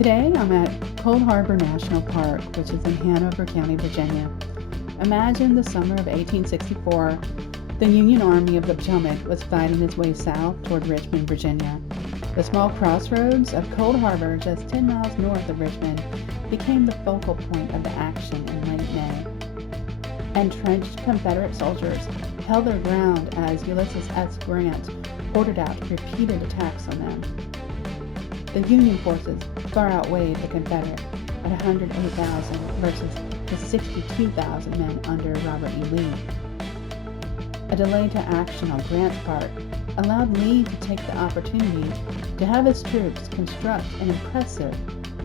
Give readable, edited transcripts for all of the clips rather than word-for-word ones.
Today I'm at Cold Harbor National Park, which is in Hanover County, Virginia. Imagine the summer of 1864. The Union Army of the Potomac was fighting its way south toward Richmond, Virginia. The small crossroads of Cold Harbor, just 10 miles north of Richmond, became the focal point of the action in late May. Entrenched Confederate soldiers held their ground as Ulysses S. Grant ordered out repeated attacks on them. The Union forces far outweighed the Confederate at 108,000 versus the 62,000 men under Robert E. Lee. A delay to action on Grant's part allowed Lee to take the opportunity to have his troops construct an impressive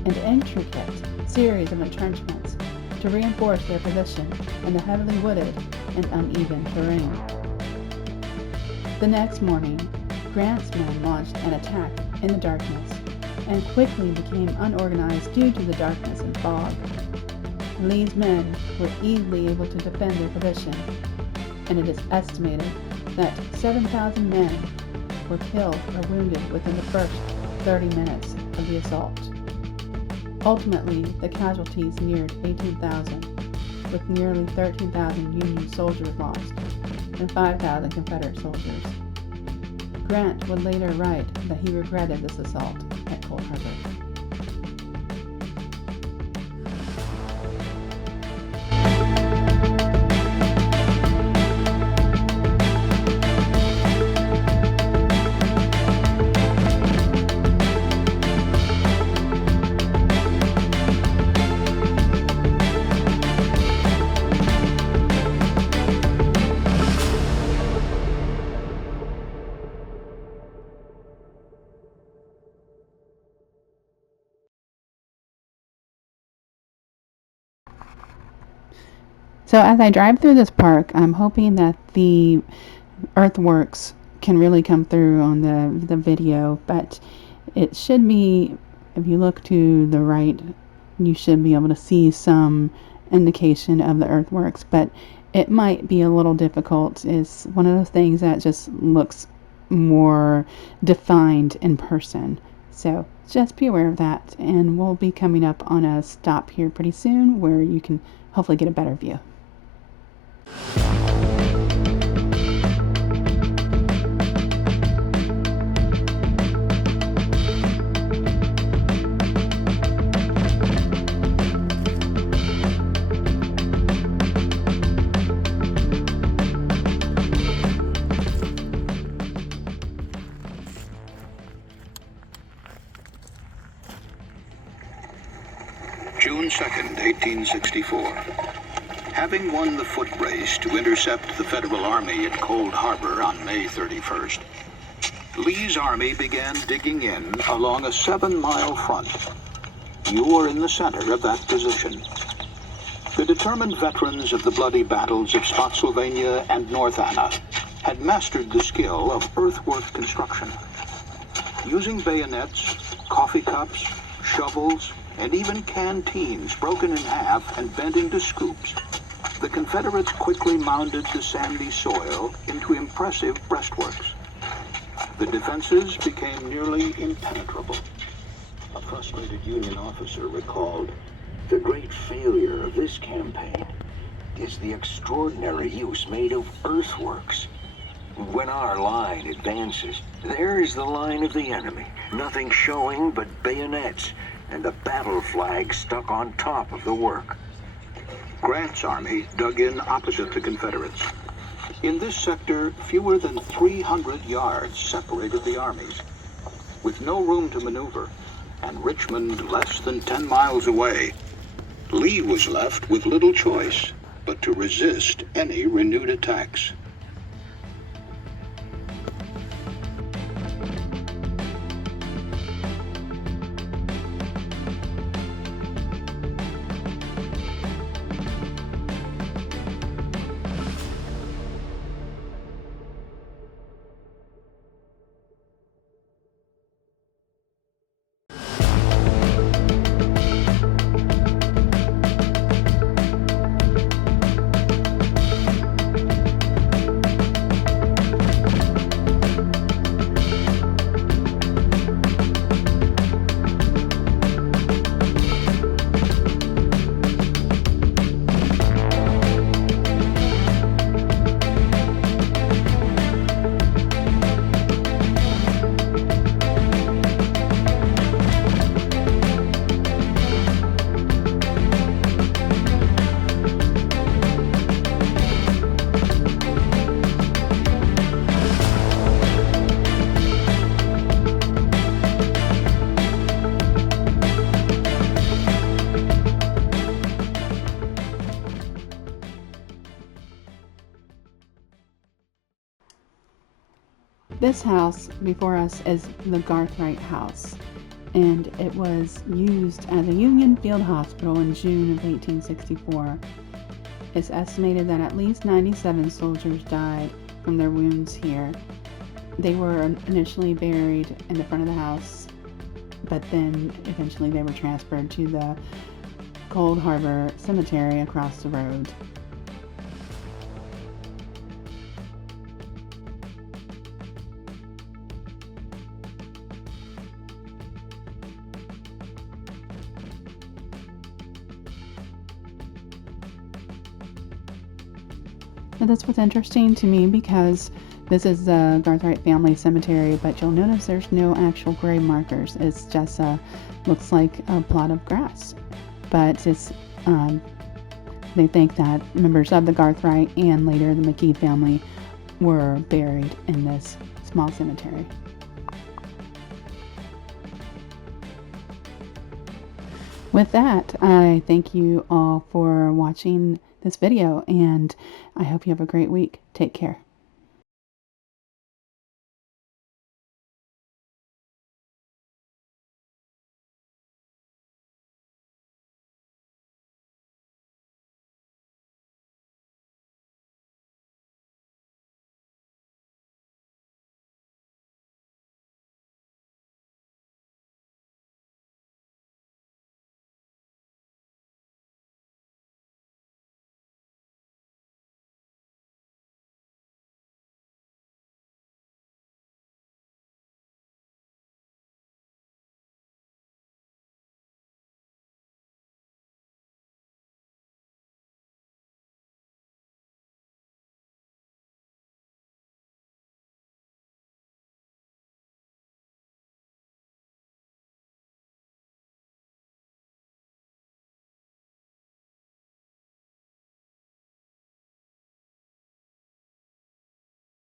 and intricate series of entrenchments to reinforce their position in the heavily wooded and uneven terrain. The next morning, Grant's men launched an attack in the darkness and quickly became unorganized due to the darkness and fog. Lee's men were easily able to defend their position, and it is estimated that 7,000 men were killed or wounded within the first 30 minutes of the assault. Ultimately, the casualties neared 18,000, with nearly 13,000 Union soldiers lost and 5,000 Confederate soldiers. Grant would later write that he regretted this assault at Cold Harbor. So as I drive through this park, I'm hoping that the earthworks can really come through on the video, but it should be, if you look to the right, you should be able to see some indication of the earthworks, but it might be a little difficult. It's one of those things that just looks more defined in person. So just be aware of that, and we'll be coming up on a stop here pretty soon where you can hopefully get a better view. June 2nd, 1864. Having won the foot race to intercept the Federal Army at Cold Harbor on May 31st, Lee's army began digging in along a 7-mile front. You are in the center of that position. The determined veterans of the bloody battles of Spotsylvania and North Anna had mastered the skill of earthwork construction. Using bayonets, coffee cups, shovels, and even canteens broken in half and bent into scoops, the Confederates quickly mounded the sandy soil into impressive breastworks. The defenses became nearly impenetrable. A frustrated Union officer recalled, "The great failure of this campaign is the extraordinary use made of earthworks. When our line advances, there is the line of the enemy, nothing showing but bayonets and the battle flag stuck on top of the work." Grant's army dug in opposite the Confederates. In this sector, fewer than 300 yards separated the armies. With no room to maneuver, and Richmond less than 10 miles away, Lee was left with little choice but to resist any renewed attacks. This house before us is the Garthright House, and it was used as a Union Field Hospital in June of 1864. It's estimated that at least 97 soldiers died from their wounds here. They were initially buried in the front of the house, but then eventually they were transferred to the Cold Harbor Cemetery across the road. But that's what's interesting to me, because this is the Garthright family cemetery, but you'll notice there's no actual grave markers. It's just looks like a plot of grass. But it's they think that members of the Garthright and later the McKee family were buried in this small cemetery. With that, I thank you all for watching this video, and I hope you have a great week. Take care.